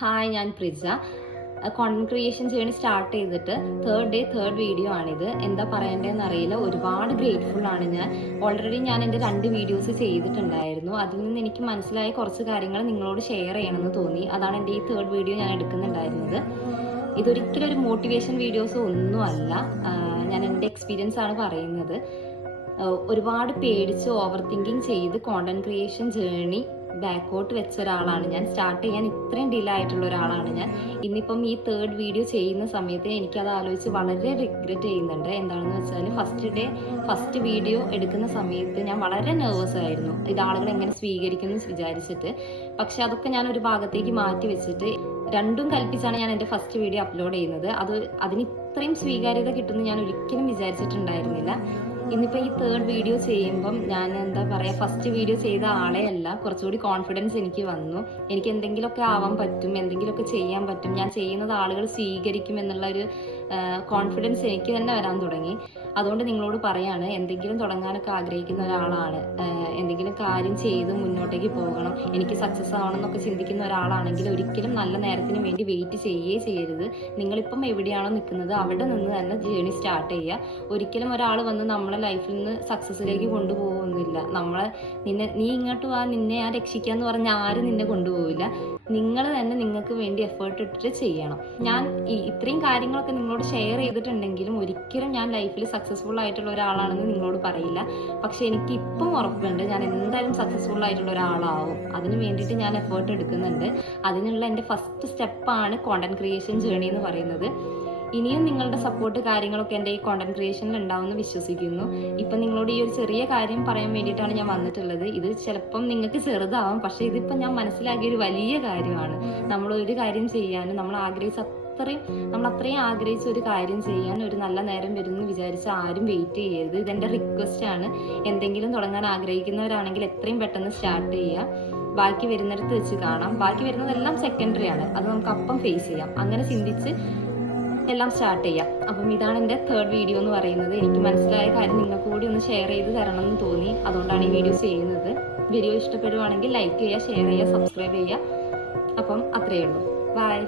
Hi, ഞാൻ പ്രിജ. Content creation journey start ചെയ്തിട്ട് third video ആണിത്. എന്താ പറയേണ്ടതെന്ന് അറിയില്ല. ഒരുപാട് ഗ്രേറ്റ്ഫുൾ ആണ് ഞാൻ. ഓൾറെഡി ഞാൻ എൻ്റെ 2 വീഡിയോസ് ചെയ്തിട്ടുണ്ടായിരുന്നു. അതിൽ നിന്ന് എനിക്ക് മനസ്സിലായ കുറച്ച് കാര്യങ്ങൾ നിങ്ങളോട് ഷെയർ ചെയ്യണമെന്ന് തോന്നി. അതാണ് എൻ്റെ ഈ തേർഡ് വീഡിയോ ഞാൻ എടുക്കുന്നുണ്ടായിരുന്നത്. ഇതൊരിക്കലും ഒരു മോട്ടിവേഷൻ വീഡിയോസോ ഒന്നും അല്ല. ഞാൻ എൻ്റെ എക്സ്പീരിയൻസ് ആണ് പറയുന്നത്. ഒരുപാട് പേടിച്ച് ഓവർ തിങ്കിങ് ചെയ്ത് കോണ്ടന്റ് ക്രിയേഷൻ ജേണി ബാക്കോട്ട് വെച്ച ഒരാളാണ് ഞാൻ. സ്റ്റാർട്ട് ചെയ്യാൻ ഇത്രയും ഡിലേ ആയിട്ടുള്ള ഒരാളാണ് ഞാൻ. ഇന്നിപ്പം ഈ തേർഡ് വീഡിയോ ചെയ്യുന്ന സമയത്ത് എനിക്കത് ആലോചിച്ച് വളരെ റിഗ്രറ്റ് ചെയ്യുന്നുണ്ട്. എന്താണെന്ന് വെച്ചാൽ ഫസ്റ്റ് വീഡിയോ എടുക്കുന്ന സമയത്ത് ഞാൻ വളരെ നെർവസ് ആയിരുന്നു. ഇത് ആളുകൾ എങ്ങനെ സ്വീകരിക്കുമെന്ന് വിചാരിച്ചിട്ട്. പക്ഷെ അതൊക്കെ ഞാൻ ഒരു ഭാഗത്തേക്ക് മാറ്റി വെച്ചിട്ട് രണ്ടും കൽപ്പിച്ചാണ് ഞാൻ എൻ്റെ ഫസ്റ്റ് വീഡിയോ അപ്ലോഡ് ചെയ്യുന്നത്. അതിന് ഇത്രയും സ്വീകാര്യത കിട്ടുമെന്ന് ഞാൻ ഒരിക്കലും വിചാരിച്ചിട്ടുണ്ടായിരുന്നില്ല. ഇന്നിപ്പോൾ ഈ തേർഡ് വീഡിയോ ചെയ്യുമ്പം ഞാൻ എന്താ പറയുക, ഫസ്റ്റ് വീഡിയോ ചെയ്ത ആളെ അല്ല, കുറച്ചുകൂടി കോൺഫിഡൻസ് എനിക്ക് വന്നു. എനിക്ക് എന്തെങ്കിലുമൊക്കെ ആവാൻ പറ്റും, എന്തെങ്കിലുമൊക്കെ ചെയ്യാൻ പറ്റും, ഞാൻ ചെയ്യുന്നത് ആളുകൾ സ്വീകരിക്കും എന്നുള്ളൊരു കോൺഫിഡൻസ് എനിക്ക് തന്നെ വരാൻ തുടങ്ങി. അതുകൊണ്ട് നിങ്ങളോട് പറയാണ്, എന്തെങ്കിലും തുടങ്ങാനൊക്കെ ആഗ്രഹിക്കുന്ന ഒരാളാണ്, എന്തെങ്കിലും കാര്യം ചെയ്ത് മുന്നോട്ടേക്ക് പോകണം, എനിക്ക് സക്സസ് ആവണം എന്നൊക്കെ ചിന്തിക്കുന്ന ഒരാളാണെങ്കിൽ ഒരിക്കലും നല്ല നേരത്തിന് വേണ്ടി വെയിറ്റ് ചെയ്യരുത്. നിങ്ങളിപ്പം എവിടെയാണോ നിൽക്കുന്നത് അവിടെ നിന്ന് തന്നെ ജേണി സ്റ്റാർട്ട് ചെയ്യുക. ഒരിക്കലും ഒരാൾ വന്ന് നമ്മളെ ലൈഫിൽ നിന്ന് സക്സസ്സിലേക്ക് കൊണ്ടുപോകുന്നില്ല. നീ ഇങ്ങോട്ട് വാ, നിന്നെ ഞാൻ രക്ഷിക്കാന്ന് പറഞ്ഞാൽ ആരും നിന്നെ കൊണ്ടുപോകില്ല. നിങ്ങൾ തന്നെ നിങ്ങൾക്ക് വേണ്ടി എഫേർട്ട് ഇട്ടിട്ട് ചെയ്യണം. ഞാൻ ഇത്രയും കാര്യങ്ങളൊക്കെ നിങ്ങളോട് ഷെയർ ചെയ്തിട്ടുണ്ടെങ്കിലും ഒരിക്കലും ഞാൻ ലൈഫിൽ സക്സസ്ഫുൾ ആയിട്ടുള്ള ഒരാളാണെന്ന് നിങ്ങളോട് പറയില്ല. പക്ഷെ എനിക്ക് ഇപ്പം ഉറപ്പുണ്ട്, ഞാൻ എന്തായാലും സക്സസ്ഫുൾ ആയിട്ടുള്ള ഒരാളാവും. അതിന് വേണ്ടിയിട്ട് ഞാൻ എഫേർട്ട് എടുക്കുന്നുണ്ട്. അതിനുള്ള എൻ്റെ ഫസ്റ്റ് സ്റ്റെപ്പാണ് കോണ്ടന്റ് ക്രിയേഷൻ ജേണി എന്ന് പറയുന്നത്. ഇനിയും നിങ്ങളുടെ സപ്പോർട്ട് കാര്യങ്ങളൊക്കെ എൻ്റെ ഈ കോണ്ടന്റ് ക്രിയേഷനിൽ ഉണ്ടാവുമെന്ന് വിശ്വസിക്കുന്നു. ഇപ്പം നിങ്ങളോട് ഈ ഒരു ചെറിയ കാര്യം പറയാൻ വേണ്ടിയിട്ടാണ് ഞാൻ വന്നിട്ടുള്ളത്. ഇത് ചിലപ്പം നിങ്ങൾക്ക് ചെറുതാവാം, പക്ഷേ ഇതിപ്പം ഞാൻ മനസ്സിലാക്കിയ ഒരു വലിയ കാര്യമാണ്. നമ്മൾ ഒരു കാര്യം ചെയ്യാനും നമ്മൾ അത്രയും ആഗ്രഹിച്ച ഒരു കാര്യം ചെയ്യാൻ ഒരു നല്ല നേരം വരുമെന്ന് വിചാരിച്ച് ആരും വെയിറ്റ് ചെയ്യരുത്. ഇതെൻ്റെ റിക്വസ്റ്റ് ആണ്. എന്തെങ്കിലും തുടങ്ങാൻ ആഗ്രഹിക്കുന്നവരാണെങ്കിൽ എത്രയും പെട്ടെന്ന് സ്റ്റാർട്ട് ചെയ്യുക. ബാക്കി വരുന്നിടത്ത് വെച്ച് കാണാം. ബാക്കി വരുന്നതെല്ലാം സെക്കൻഡറി ആണ്, അത് നമുക്ക് അപ്പം ഫേസ് ചെയ്യാം. അങ്ങനെ ചിന്തിച്ച് എല്ലാം സ്റ്റാർട്ട് ചെയ്യാം. അപ്പം ഇതാണ് എൻ്റെ തേർഡ് വീഡിയോ എന്ന് പറയുന്നത്. എനിക്ക് മനസ്സിലായ കാര്യം നിങ്ങൾക്ക് കൂടി ഒന്ന് ഷെയർ ചെയ്ത് തരണം എന്ന് തോന്നി. അതുകൊണ്ടാണ് ഈ വീഡിയോ ചെയ്യുന്നത്. വീഡിയോ ഇഷ്ടപ്പെടുവാണെങ്കിൽ ലൈക്ക് ചെയ്യുക, ഷെയർ ചെയ്യുക, സബ്സ്ക്രൈബ് ചെയ്യുക. അപ്പം അത്രയേ ഉള്ളൂ. ബൈ.